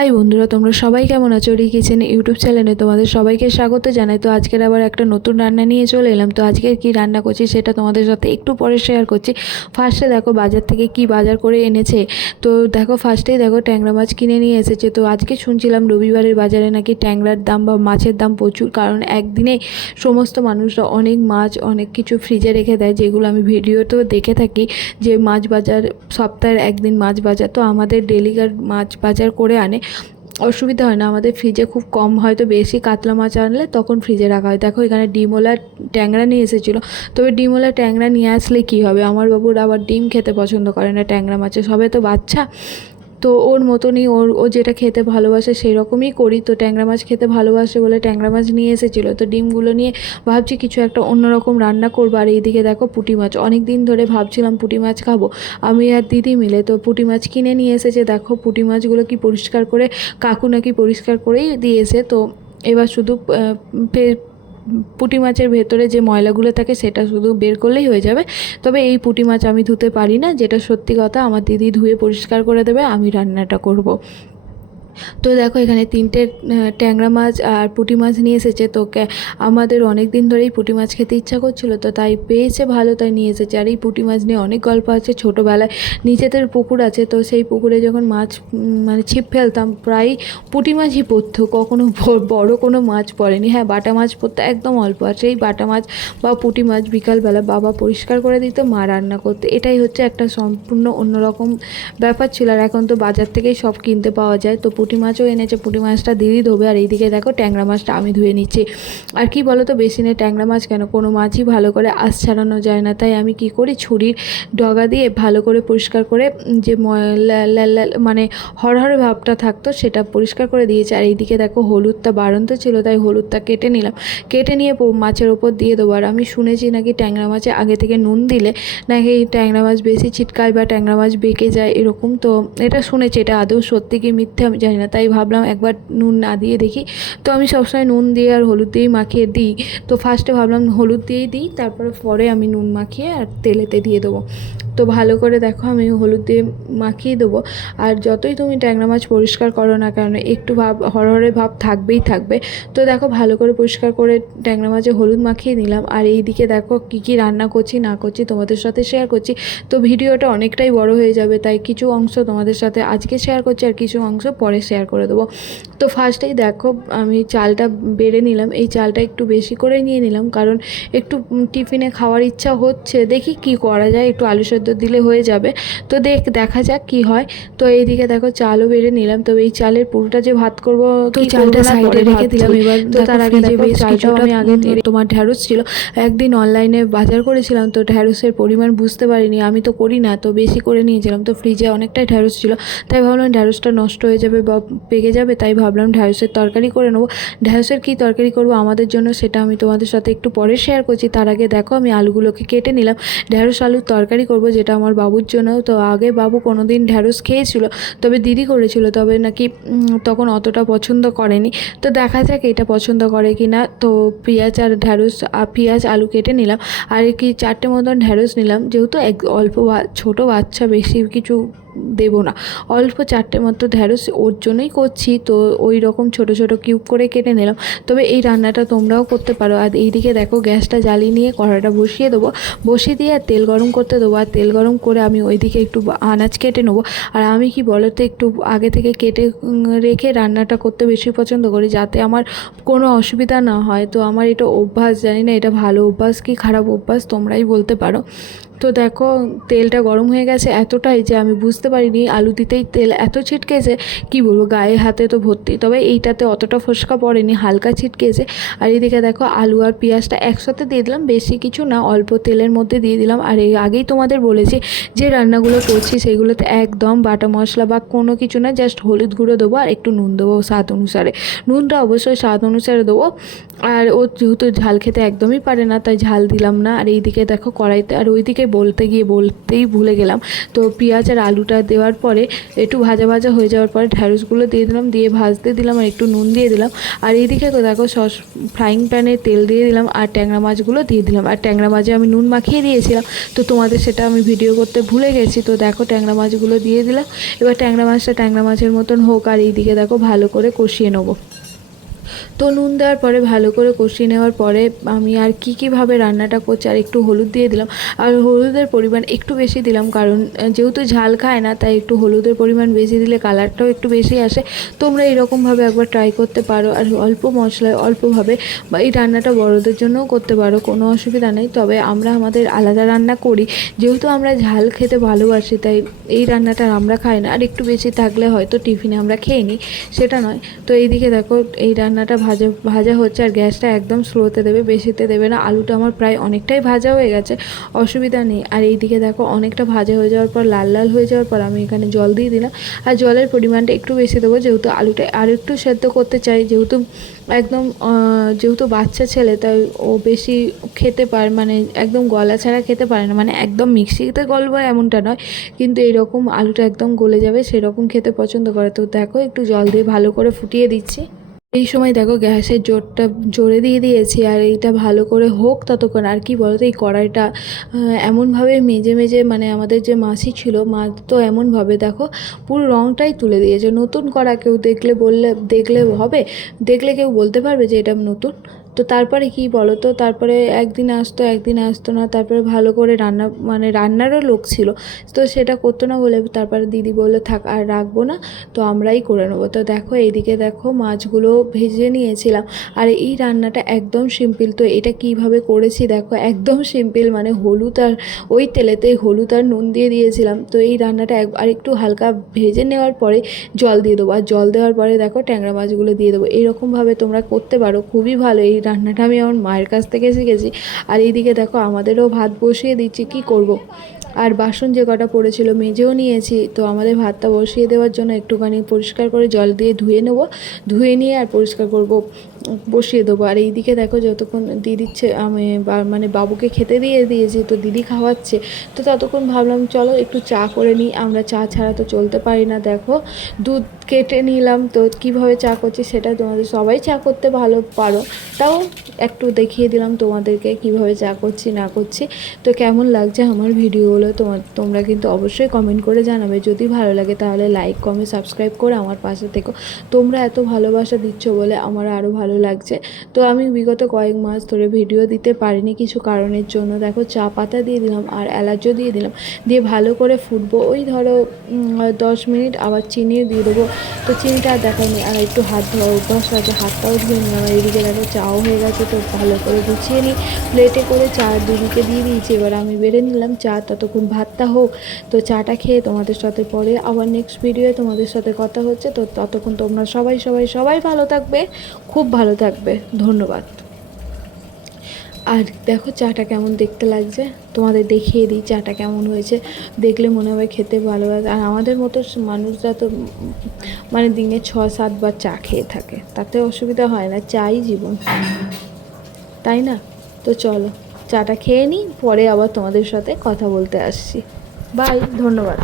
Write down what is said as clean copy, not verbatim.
High বন্ধুরা, তোমরা সবাই কেমন আছো? রি কিচেন ইউটিউব চ্যানেলে তোমাদের সবাইকে স্বাগত জানাই। তো আজকের আবার একটা নতুন রান্না নিয়ে চলে এলাম। তো আজকের কি রান্না করছি সেটা তোমাদের সাথে একটু পরে শেয়ার করছি। ফার্স্টে দেখো বাজার থেকে কি বাজার করে এনেছে। তো দেখো ফার্স্টেই দেখো ট্যাংরা মাছ কিনে নিয়ে এসেছে। তো আজকে শুনছিলাম রবিবারের বাজারে নাকি ট্যাংরার দাম বা মাছের দাম প্রচুর, কারণ একদিনে সমস্ত মানুষরা অনেক মাছ অনেক কিছু ফ্রিজে রেখে দেয়, যেগুলো আমি ভিডিওতেও দেখে থাকি যে মাছ বাজার সপ্তাহের একদিন মাছ বাজার। তো আমাদের ডেলিকার মাছ বাজার করে আনে, অসুবিধা হয় না। আমাদের ফ্রিজে খুব কম, হয়তো বেশি কাতলা মাছ আনলে তখন ফ্রিজে রাখা হয়। দেখো এখানে ডিমওয়ালা ট্যাংরা নিয়ে এসেছিলো। তবে ডিমওয়ালা ট্যাংরা নিয়ে আসলে কী হবে, আমার বাবুর আবার ডিম খেতে পছন্দ করে না ট্যাংরা মাছে, সবে তো বাচ্চা। তো ওর মতনই ও যেটা খেতে ভালোবাসে সেই রকমই করি। তো ট্যাংরা মাছ খেতে ভালোবাসে বলে ট্যাংরা মাছ নিয়ে এসেছিলো। তো ডিমগুলো নিয়ে ভাবছি কিছু একটা অন্যরকম রান্না করবো। আর এইদিকে দেখো পুঁটি মাছ, অনেক দিন ধরে ভাবছিলাম পুঁটি মাছ খাবো আমি আর দিদি মিলে। তো পুঁটি মাছ কিনে নিয়ে এসেছে। দেখো পুঁটি মাছগুলো কি পরিষ্কার করে, কাকু নাকি পরিষ্কার করেই দিয়েছে। তো এবার শুধু পুঁটি মাছের ভেতরে যে ময়লাগুলো থাকে সেটা শুধু বের করলেই হয়ে যাবে। তবে এই পুঁটি মাছ আমি ধুতে পারি না, যেটা সত্যি কথা। আমার দিদি ধুয়ে পরিষ্কার করে দেবে, আমি রান্নাটা করব। তো দেখো এখানে 3টে ট্যাংরা মাছ আর পুঁটি মাছ নিয়ে এসেছে। তো আমাদের অনেক দিন ধরেই পুঁটি মাছ খেতে ইচ্ছা করছিল, তো তাই পেয়েছে ভালো, তাই নিয়ে এসেছে। আর এই পুঁটি মাছ নিয়ে অনেক গল্প আছে। ছোটোবেলায় নিজেদের পুকুর আছে, তো সেই পুকুরে যখন মাছ মানে ছিপ ফেলতাম, প্রায় পুঁটি মাছই পড়তো, কখনো বড় কোনো মাছ পড়েনি। হ্যাঁ, বাটা মাছ পড়তো একদম অল্প। আর সেই বাটা মাছ বা পুঁটি মাছ বিকালবেলা বাবা পরিষ্কার করে দিত, মা রান্না করতে। এটাই হচ্ছে একটা সম্পূর্ণ অন্যরকম ব্যাপার ছিল। আর এখন তো বাজার থেকেই সব কিনতে পাওয়া যায়। তো পুঁটি মাছও এনেছে, পুঁটি মাছটা দিদি ধোবে। আর এইদিকে দেখো ট্যাংরা মাছটা আমি ধুয়ে নিচ্ছি। আর কি বলো তো, বেসিনে ট্যাংরা মাছ কেন, কোনো মাছই ভালো করে আঁশ ছাড়ানো যায় না। তাই আমি কি করি, ছুরির ডগা দিয়ে ভালো করে পরিষ্কার করে যে মানে হরহরে ভাবটা থাকতো সেটা পরিষ্কার করে দিয়েছে। আর এইদিকে দেখো হলুদটা বাড়ন্ত ছিল, তাই হলুদটা কেটে নিলাম। কেটে নিয়ে মাছের ওপর দিয়ে দেবো। আর আমি শুনেছি নাকি ট্যাংরা মাছে আগে থেকে নুন দিলে নাকি ট্যাংরা মাছ বেশি ছিটকায় বা ট্যাংরা মাছ বেঁকে যায়, এরকম। তো এটা শুনেছি, এটা আদৌ সত্যি কি মিথ্যে আমি জানি না। তাই ভাবলাম একবার নুন না দিয়ে দেখি। তো আমি সবসময় নুন দিয়ে আর হলুদ দিয়েই মাখিয়ে দিই। তো ফার্স্টে ভাবলাম হলুদ দিয়েই দিই, তারপরে পরে আমি নুন মাখিয়ে আর তেলেতে দিয়ে দেবো। তো ভালো করে দেখো আমি হলুদ দিয়ে মাখিয়ে দেবো। আর যতই তুমি ট্যাংরা মাছ পরিষ্কার করো না কেন, একটু হরহরে ভাব থাকবেই থাকবে। তো দেখো ভালো করে পরিষ্কার করে ট্যাংরা মাছে হলুদ মাখিয়ে নিলাম। আর এইদিকে দেখো কী রান্না করছি না করছি তোমাদের সাথে শেয়ার করছি। তো ভিডিওটা অনেকটাই বড় হয়ে যাবে, তাই কিছু অংশ তোমাদের সাথে আজকে শেয়ার করছি আর কিছু অংশ পরে শেয়ার করে দেবো। তো ফার্স্টেই দেখো আমি চালটা বেড়ে নিলাম। এই চালটা একটু বেশি করে নিয়ে নিলাম, কারণ একটু টিফিনে খাওয়ার ইচ্ছা হচ্ছে। দেখি কি করা যায়, একটু আলু সেদ্ধ দিলে হয়ে যাবে। তো দেখা যাক কি হয়। তো এইদিকে দেখো চালও বেড়ে নিলাম। তো এই চালের পুরোটা যে ভাত করবো, তো চালটা সাইডে রেখে দিলাম। এবার তো তার আগে যে বেশ চালটাও আমি আগে তোমার ঢ্যাঁড়স ছিল, একদিন অনলাইনে বাজার করেছিলাম। তো ঢ্যাঁড়সের পরিমাণ বুঝতে পারিনি, আমি তো করি না, তো বেশি করে নিয়েছিলাম। তো ফ্রিজে অনেকটাই ঢ্যাঁড়স ছিল, তাই ভাবলাম ঢ্যাঁড়সটা নষ্ট হয়ে যাবে বা পেকে যাবে, তাই ভাবলাম ঢ্যাঁড়সের তরকারি করে নেবো। ঢ্যাঁড়সের কী তরকারি করবো আমাদের জন্য সেটা আমি তোমাদের সাথে একটু পরে শেয়ার করছি। তার আগে দেখো আমি আলুগুলোকে কেটে নিলাম। ঢ্যাঁড়স আলুর তরকারি করব, যেটা আমার বাবুর জন্য। তো আগে বাবু কোনো দিন ঢ্যাঁড়স খেয়েছিল, তবে দিদি করেছিল, তবে নাকি তখন অতটা পছন্দ করেনি। তো দেখা যাক এটা পছন্দ করে কি না। তো পেঁয়াজ আর ঢ্যাঁড়স, পেঁয়াজ আলু কেটে নিলাম। আর কি 4টে মতন ঢ্যাঁড়স নিলাম, যেহেতু অল্প ছোটো বাচ্চা, বেশি কিছু দেবো না, অল্প 4টে মতো ঢ্যাঁড়স ওর জন্যই করছি। তো ওই রকম ছোটো ছোটো কিউব করে কেটে নিলাম। তবে এই রান্নাটা তোমরাও করতে পারো। আর এইদিকে দেখো গ্যাসটা জ্বালিয়ে নিয়ে কড়াইটা বসিয়ে দেবো, বসিয়ে দিয়ে আর তেল গরম করতে দেবো। আর তেল গরম করে আমি ওইদিকে একটু আনাজ কেটে নেবো। আর আমি কি বলতে, একটু আগে থেকে কেটে রেখে রান্নাটা করতে বেশি পছন্দ করি, যাতে আমার কোনো অসুবিধা না হয়। তো আমার এটা অভ্যাস, জানি না এটা ভালো অভ্যাস কি খারাপ অভ্যাস, তোমরাই বলতে পারো। তো দেখো তেলটা গরম হয়ে গেছে এতটাই যে আমি বুঝতে পারিনি আলু দিতেই তেল এত ছিটকেছে, কি বলবো, গায়ে হাতে তো ভর্তি। তবে এইটাতে অতটা ফোসকা পড়েনি, হালকা ছিটকেছে। আর এদিকে দেখো আলু আর পেঁয়াজটা একসাথে দিয়ে দিলাম, বেশি কিছু না, অল্প তেলের মধ্যে দিয়ে দিলাম। আর এই আগেই তোমাদের বলেছি যে রান্নাগুলো করছি সেগুলোতে একদম বাটা মশলা বা কোনো কিছু না, জাস্ট হলুদ গুঁড়ো দেবো আর একটু নুন দেবো স্বাদ অনুসারে। নুনটা অবশ্যই স্বাদ অনুসারে দেবো। আর ও যেহেতু ঝাল খেতে একদমই পারে না, তাই ঝাল দিলাম না। আর এইদিকে দেখো কড়াইতে, আর ওইদিকে বলতেই ভুলে গেলাম। তো পেঁয়াজ আর আলুটা দেওয়ার পরে একটু ভাজা ভাজা হয়ে যাওয়ার পরে ঢ্যাঁড়সগুলো দিয়ে দিলাম, দিয়ে ভাজতে দিলাম আর একটু নুন দিয়ে দিলাম। আর এইদিকে তো দেখো ফ্রাইং প্যানে তেল দিয়ে দিলাম আর ট্যাংরা মাছগুলো দিয়ে দিলাম। আর ট্যাংরা মাছে আমি নুন মাখিয়ে দিয়েছিলাম, তো তোমাদের সেটা আমি ভিডিও করতে ভুলে গেছি। তো দেখো ট্যাংরা মাছগুলো দিয়ে দিলাম। এবার ট্যাংরা মাছের মতন হোক, আর এইদিকে দেখো ভালো করে কষিয়ে নেবো। তো নুন দেওয়ার পরে ভালো করে কষিয়ে নেওয়ার পরে আমি আর কীভাবে রান্নাটা করছি, আর একটু হলুদ দিয়ে দিলাম। আর হলুদের পরিমাণ একটু বেশি দিলাম, কারণ যেহেতু ঝাল খায় না, তাই একটু হলুদের পরিমাণ বেশি দিলে কালারটাও একটু বেশি আসে। তোমরা এরকমভাবে একবার ট্রাই করতে পারো। আর অল্প মশলায় অল্পভাবে বা এই রান্নাটা বড়োদের জন্যও করতে পারো, কোনো অসুবিধা নেই। তবে আমরা আমাদের আলাদা রান্না করি, যেহেতু আমরা ঝাল খেতে ভালোবাসি, তাই এই রান্নাটা আমরা খাই না। আর একটু বেশি থাকলে হয়তো টিফিনে আমরা খেয়ে নিই, সেটা নয়। তো এইদিকে দেখো এই রান্নাটা ভাজা হচ্ছে, আর গ্যাসটা একদম স্লোতে দেবে, বেশিতে দেবে না। আলুটা আমার প্রায় অনেকটাই ভাজা হয়ে গেছে, অসুবিধা নেই। আর এইদিকে দেখো অনেকটা ভাজা হয়ে যাওয়ার পর, লাল লাল হয়ে যাওয়ার পর আমি এখানে জল দিয়ে দিলাম। আর জলের পরিমাণটা একটু বেশি দেবো, যেহেতু আলুটা আর একটু সেদ্ধ করতে চাই। যেহেতু বাচ্চা ছেলে, তাই ও বেশি খেতে পারে, মানে একদম গলা ছাড়া খেতে পারে না, মানে একদম মিক্সিতে গলবো এমনটা নয়, কিন্তু এইরকম আলুটা একদম গলে যাবে সেরকম খেতে পছন্দ করে। তো দেখো একটু জল দিয়ে ভালো করে ফুটিয়ে দিচ্ছি। এই সময় দেখো গ্যাসের জোরে দিয়ে দিয়েছি, আর এইটা ভালো করে হোক ততক্ষণ। আর কি বলতো, এই কড়াইটা এমনভাবে মেজে মানে আমাদের যে মাছি ছিল, মাছ তো এমনভাবে দেখো পুরো রঙটাই তুলে দিয়েছে। নতুন কড়া, কেউ দেখলে হবে, দেখলে কেউ বলতে পারবে যে এটা নতুন? তো তারপরে কি বলো তো, তারপরে একদিন আসতো না। তারপরে ভালো করে রান্নারও লোক ছিল, তো সেটা করতো না বলে তারপরে দিদি বললো থাক আর রাখবো না, তো আমরাই করে নেবো। তো দেখো এইদিকে দেখো মাছগুলো ভেজে নিয়েছিলাম। আর এই রান্নাটা একদম সিম্পল। তো এটা কিভাবে করেছি দেখো, একদম সিম্পল, মানে ওই তেলেতে হলুদ আর নুন দিয়ে দিয়েছিলাম। তো এই রান্নাটা আর একটু হালকা ভেজে নেওয়ার পরে জল দিয়ে দেবো, আর জল দেওয়ার পরে দেখো ট্যাংরা মাছগুলো দিয়ে দেবো। এইরকমভাবে তোমরা করতে পারো, খুবই ভালো। এই রান্নাটা আমি আমার মায়ের কাছ থেকে শিখেছি। আর এইদিকে দেখো আমাদেরও ভাত বসিয়ে দিচ্ছি, কি করব। আর বাসন যে কটা পড়েছিল মেজেও নিয়েছি। তো আমাদের ভাতটা বসিয়ে দেওয়ার জন্য একটুখানি পরিষ্কার করে জল দিয়ে ধুয়ে নিয়ে আর পরিষ্কার করব, বসিয়ে দেবো। আর এইদিকে দেখো যতক্ষণ দিচ্ছে, আমি মানে বাবুকে খেতে দিয়েছি, তো দিদি খাওয়াচ্ছে। তো ততক্ষণ ভাবলাম চলো একটু চা করে নিই, আমরা চা ছাড়া তো চলতে পারি না। দেখো দুধ কেটে নিলাম। তো কীভাবে চা করছি সেটা তোমাদের, সবাই চা করতে ভালো পারো, তাও একটু দেখিয়ে দিলাম তোমাদেরকে কীভাবে চা করছি না করছি। তো কেমন লাগছে আমার ভিডিওগুলো তোমরা কিন্তু অবশ্যই কমেন্ট করে জানাবে। যদি ভালো লাগে তাহলে লাইক কমেন্ট সাবস্ক্রাইব করে আমার পাশে থেকো। তোমরা এত ভালোবাসা দিচ্ছ বলে আমার আরও ভালো লাগছে। তো আমি বিগত কয়েক মাস ধরে ভিডিও দিতে পারিনি কিছু কারণের জন্য। দেখো চা পাতা দিয়ে দিলাম আর এলাচও দিয়ে দিলাম, দিয়ে ভালো করে ফুটবো। ওই ধরো 10 মিনিট, আবার চিনিও দিয়ে দেবো। তো চিনিটা আর দেখাইনি। আর একটু হাত ধোয়া অভ্যাস আছে, হাতটাও ধুয়ে নিলাম। এইদিকে দেখো চাও হয়ে গেছে, তো ভালো করে গুছিয়ে নিই। প্লেটে করে চা দিদিকে দিয়ে দিয়েছি, এবার আমি বেড়ে নিলাম চা, ততক্ষণ ভাতটা হোক। তো চাটা খেয়ে তোমাদের সাথে পরে আবার নেক্সট ভিডিওয়ে তোমাদের সাথে কথা হচ্ছে। তো ততক্ষণ তোমরা সবাই ভালো থাকবে, খুব ভালো থাকবে। ধন্যবাদ। আর দেখো চাটা কেমন দেখতে লাগছে, তোমাদের দেখিয়ে দিই চাটা কেমন হয়েছে। দেখলে মনে হবে খেতে ভালো লাগে। আর আমাদের মতো মানুষরা তো মানে দিনে 6-7 বার চা খেয়ে থাকে, তাতে অসুবিধা হয় না, চাই জীবন, তাই না? তো চলো চাটা খেয়ে নিই, পরে আবার তোমাদের সাথে কথা বলতে আসছি। বাই, ধন্যবাদ।